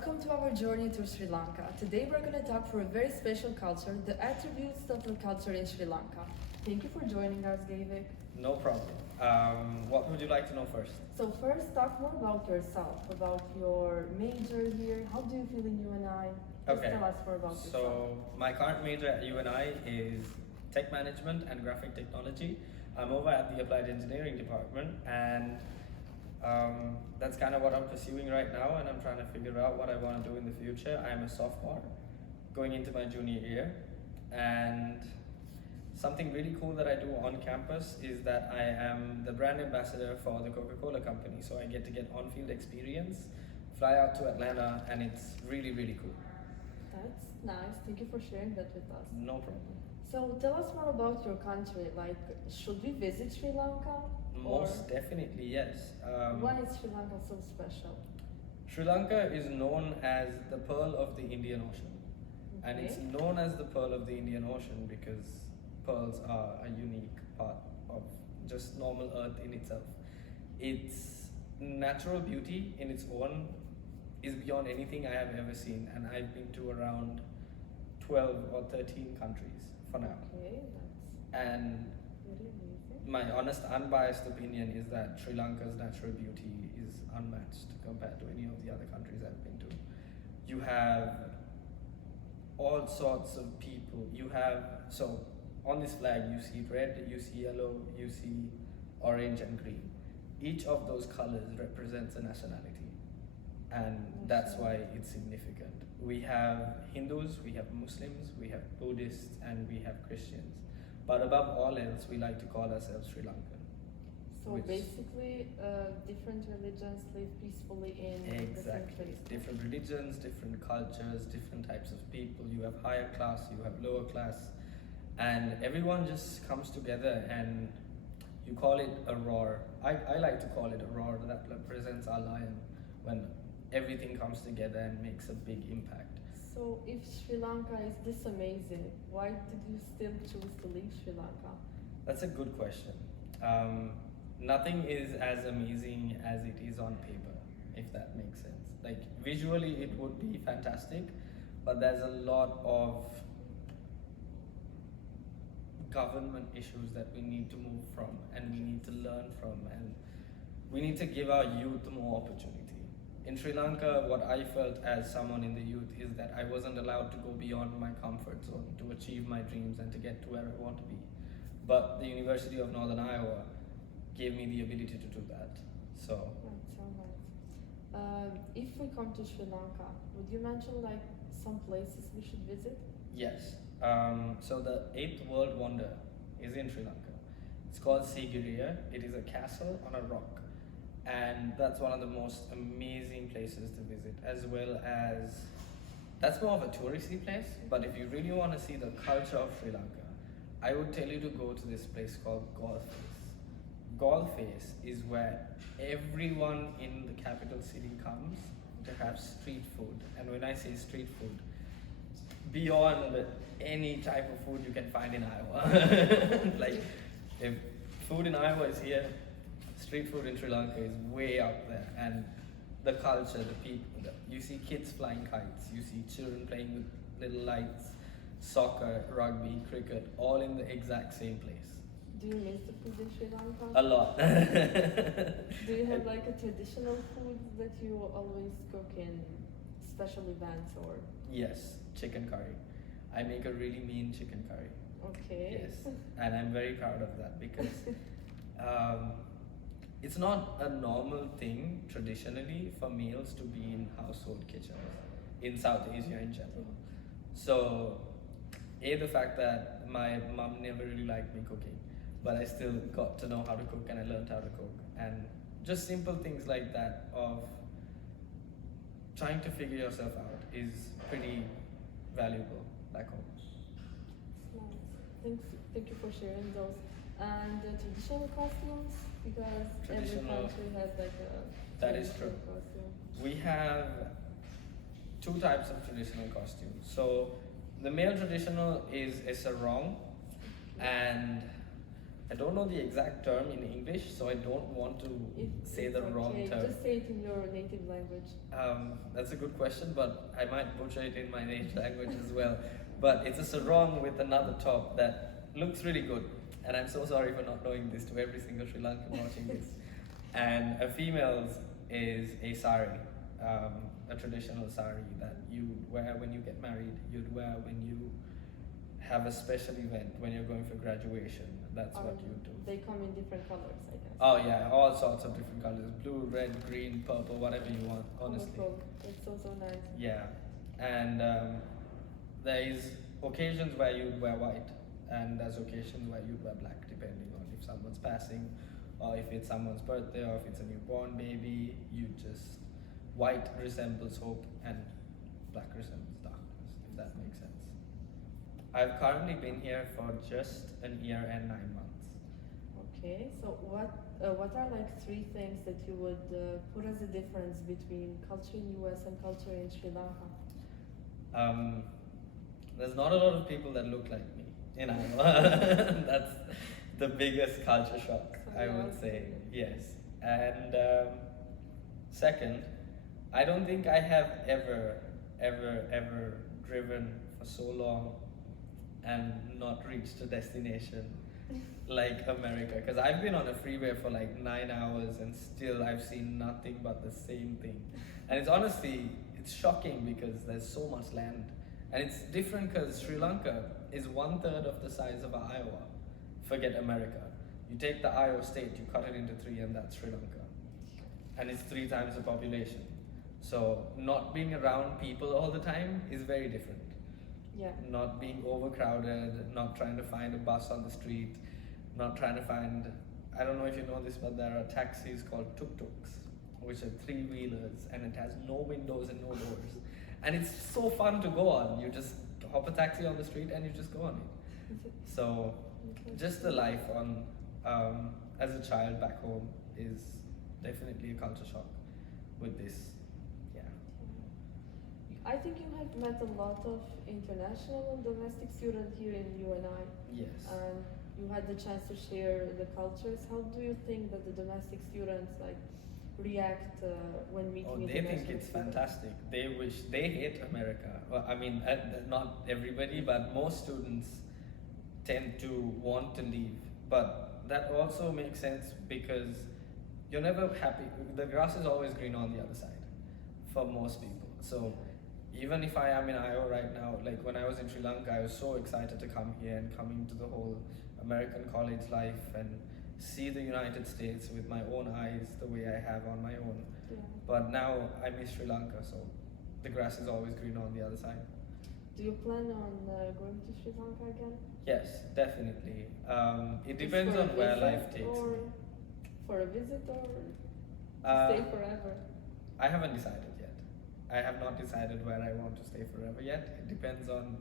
welcome to our journey to Sri Lanka. Today we're going to talk for a very special culture, the attributes of the culture in Sri Lanka. Thank you for joining us, Gavik. No problem. What would you like to know first? So first, talk more about yourself, about your major here. How do you feel in UNI? Just Okay. tell us more about yourself. So my current major at UNI is tech management and graphic technology. I'm over at the applied engineering department, and that's kind of what I'm pursuing right now, and I'm trying to figure out what I want to do in the future. I'm a sophomore going into my junior year, and something really cool that I do on campus is that I am the brand ambassador for the Coca-Cola company. So I get to get on-field experience, fly out to Atlanta, and it's really, really cool. That's nice. Thank you for sharing that with us. No problem. So tell us more about your country. Like, should we visit Sri Lanka? Most definitely, yes. Why is Sri Lanka so special? Sri Lanka is known as the Pearl of the Indian Ocean. And it's known as the Pearl of the Indian Ocean because pearls are a unique part of just normal earth in itself. Its natural beauty in its own is beyond anything I have ever seen, and I've been to around 12 or 13 countries for now. Okay, that's And very amazing. my honest, unbiased opinion is that Sri Lanka's natural beauty is unmatched compared to any of the other countries I've been to. You have all sorts of people. So on this flag, you see red, you see yellow, you see orange and green. Each of those colors represents a nationality, and that's why it's significant. We have Hindus, we have Muslims, we have Buddhists, and we have Christians. But above all else, we like to call ourselves Sri Lankan. So basically, different religions live peacefully in different Exactly. places. Different religions, different cultures, different types of people. You have higher class, you have lower class, and everyone just comes together, and you call it a roar. I like to call it a roar that represents our lion when everything comes together and makes a big impact. So if Sri Lanka is this amazing, why did you still choose to leave Sri Lanka? That's a good question. Nothing is as amazing as it is on paper, if that makes sense. Like visually it would be fantastic, but there's a lot of government issues that we need to move from, and we need to learn from, and we need to give our youth more opportunity. In Sri Lanka, what I felt as someone in the youth is that I wasn't allowed to go beyond my comfort zone to achieve my dreams and to get to where I want to be. But the University of Northern Iowa gave me the ability to do that. So That's so nice. If we come to Sri Lanka, would you mention like some places we should visit? yes, so the 8th world wonder is in Sri Lanka. It's called Sigiriya. It is a castle on a rock, and that's one of the most amazing places to visit, as well as that's more of a touristy place. But if you really want to see the culture of Sri Lanka, I would tell you to go to this place called Galface is where everyone in the capital city comes to have street food. And when I say street food, beyond any type of food you can find in Iowa. Like, if food in Iowa is here, street food in Sri Lanka is way up there. And the culture, the people, you see kids flying kites, you see children playing with little lights, soccer, rugby, cricket, all in the exact same place. Do you miss the food in Sri Lanka? A lot. Do you have like a traditional food that you always cook in special events or? Yes, chicken curry. I make a really mean chicken curry. Okay. Yes, and I'm very proud of that because it's not a normal thing traditionally for males to be in household kitchens in South Asia in general. So, the fact that my mom never really liked me cooking, but I still got to know how to cook and I learned how to cook. And just simple things like that of trying to figure yourself out is pretty valuable back home. Nice. Thank you for sharing those. And the traditional costumes, because every Traditional- country has like a That is traditional true. costume. We have two types of traditional costumes. So the male traditional is a sarong, and I don't know the exact term in English, so I don't want to say It's the wrong okay. term. Just say it in your native language. That's a good question, but I might butcher it in my native language as well. But it's a sarong with another top that looks really good. And I'm so sorry for not knowing this to every single Sri Lankan watching this. And a female's is a sari, a traditional sari that you wear when you get married, you'd wear when you have a special event, when you're going for graduation. That's what you do. They come in different colors, I guess. Oh yeah, all sorts of different colors: blue, red, green, purple, whatever you want. Honestly. Wonderful. It's so nice. Yeah, and there is occasions where you'd wear white, and there's occasions where you'd wear black, depending on if someone's passing, or if it's someone's birthday, or if it's a newborn baby. You just white resembles hope, and black resembles darkness. If that makes sense. I've currently been here for just an year and 9 months. Okay, so what are like 3 things that you would put as a difference between culture in US and culture in Sri Lanka? There's not a lot of people that look like me in Iowa. That's the biggest culture shock, I would say. Yes. And second, I don't think I have ever driven for so long and not reached a destination like America, because I've been on a freeway for like 9 hours and still I've seen nothing but the same thing. And it's honestly, it's shocking because there's so much land, and it's different because Sri Lanka is 1/3 of the size of Iowa. Forget America. You take the Iowa state, you cut it into 3, and that's Sri Lanka, and it's 3 times the population. So not being around people all the time is very different. Yeah. Not being overcrowded, not trying to find a bus on the street, not trying to find, I don't know if you know this, but there are taxis called tuk-tuks, which are 3-wheelers, and it has no windows and no doors. And it's so fun to go on. You just hop a taxi on the street and you just go on it. So just the life on as a child back home is definitely a culture shock with this. Yeah. I think you have met a lot of international and domestic students here in UNI. Yes. And you had the chance to share the cultures. How do you think that the domestic students like react when meeting Oh, they international think it's students? fantastic. They hate America. Well, I mean, not everybody, but most students tend to want to leave. But that also makes sense because you're never happy. The grass is always green on the other side for most people. So even if I am in Iowa right now, like when I was in Sri Lanka, I was so excited to come here and come into the whole American college life and see the United States with my own eyes the way I have on my own. Yeah. But now I miss Sri Lanka, so the grass is always green on the other side. Do you plan on going to Sri Lanka again? Yes, definitely. It Just depends for a on where visit life takes or me. For a visit or to Uh, stay forever? I haven't decided yet. I have not decided where I want to stay forever yet. It depends on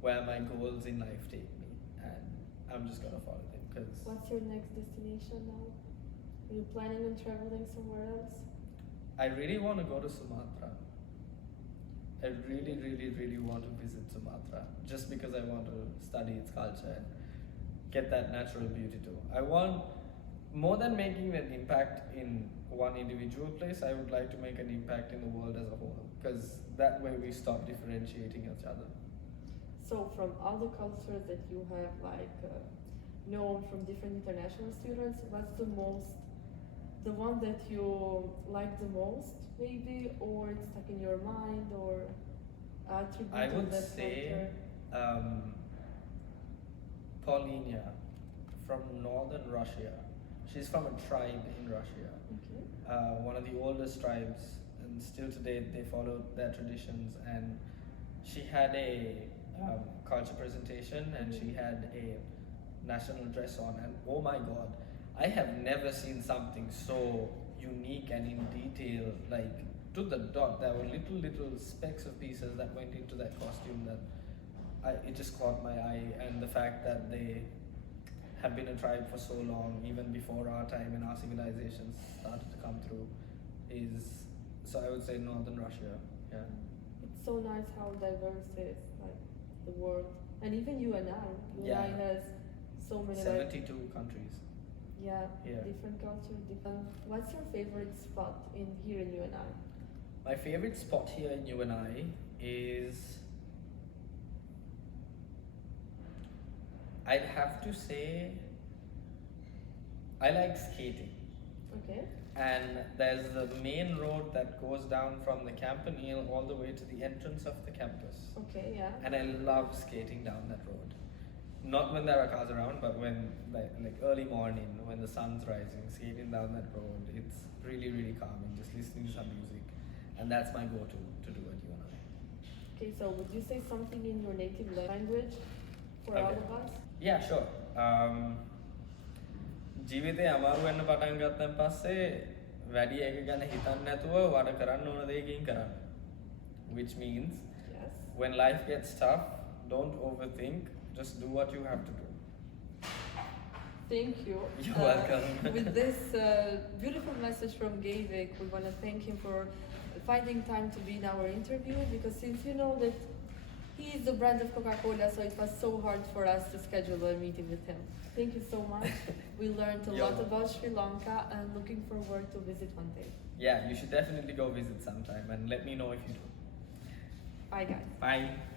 where my goals in life take me, and I'm just gonna follow them. Cause What's your next destination now? Are you planning on traveling somewhere else? I really want to go to Sumatra. I really want to visit Sumatra just because I want to study its culture and get that natural beauty too. I want, more than making an impact in one individual place, I would like to make an impact in the world as a whole, because that way we stop differentiating each other. So from all the cultures that you have known from different international students, what's the one that you like the most maybe, or it's stuck in your mind, or attribute I of would that say culture? Paulinia from northern Russia. She's from a tribe in Russia, Okay. one of the oldest tribes, and still today they follow their traditions. And she had a culture presentation, and she had a national dress on, and oh my god, I have never seen something so unique and in detail, like to the dot. There were little specks of pieces that went into that costume that it just caught my eye. And the fact that they have been a tribe for so long, even before our time and our civilizations started to come through, is, so I would say northern Russia. Yeah. It's so nice how diverse is like the world, and even UNI. UNI Yeah. has so many like 72 countries. yeah, Yeah. different cultures, different. What's your favorite spot in here in UNI? My favorite spot here in UNI is, I'd have to say, I like skating. Okay. And there's the main road that goes down from the campanile all the way to the entrance of the campus. Okay, yeah. And I love skating down that road. Not when there are cars around, but when like early morning, when the sun's rising, skating down that road, it's really, really calming, just listening to some music. And that's my go-to to do at UNI. Okay, so would you say something in your native language for all Okay. of us? Yeah, sure. ජීවිතේ අමාරු වෙන්න පටන් ගත්තන් පස්සේ වැඩි එක ගැන හිතන්න නැතුව වඩ කරන්න ඕන දේකින් කරන්න. Which means Yes. when life gets tough, don't overthink, just do what you have to do. Thank you. You're welcome. With this beautiful message from Gavik, we want to thank him for finding time to be in our interview, because since you know that he is the brand of Coca-Cola, so it was so hard for us to schedule a meeting with him. Thank you so much. We learned a You're lot welcome. about Sri Lanka and looking forward to visit one day. Yeah, you should definitely go visit sometime and let me know if you do. Bye guys. Bye.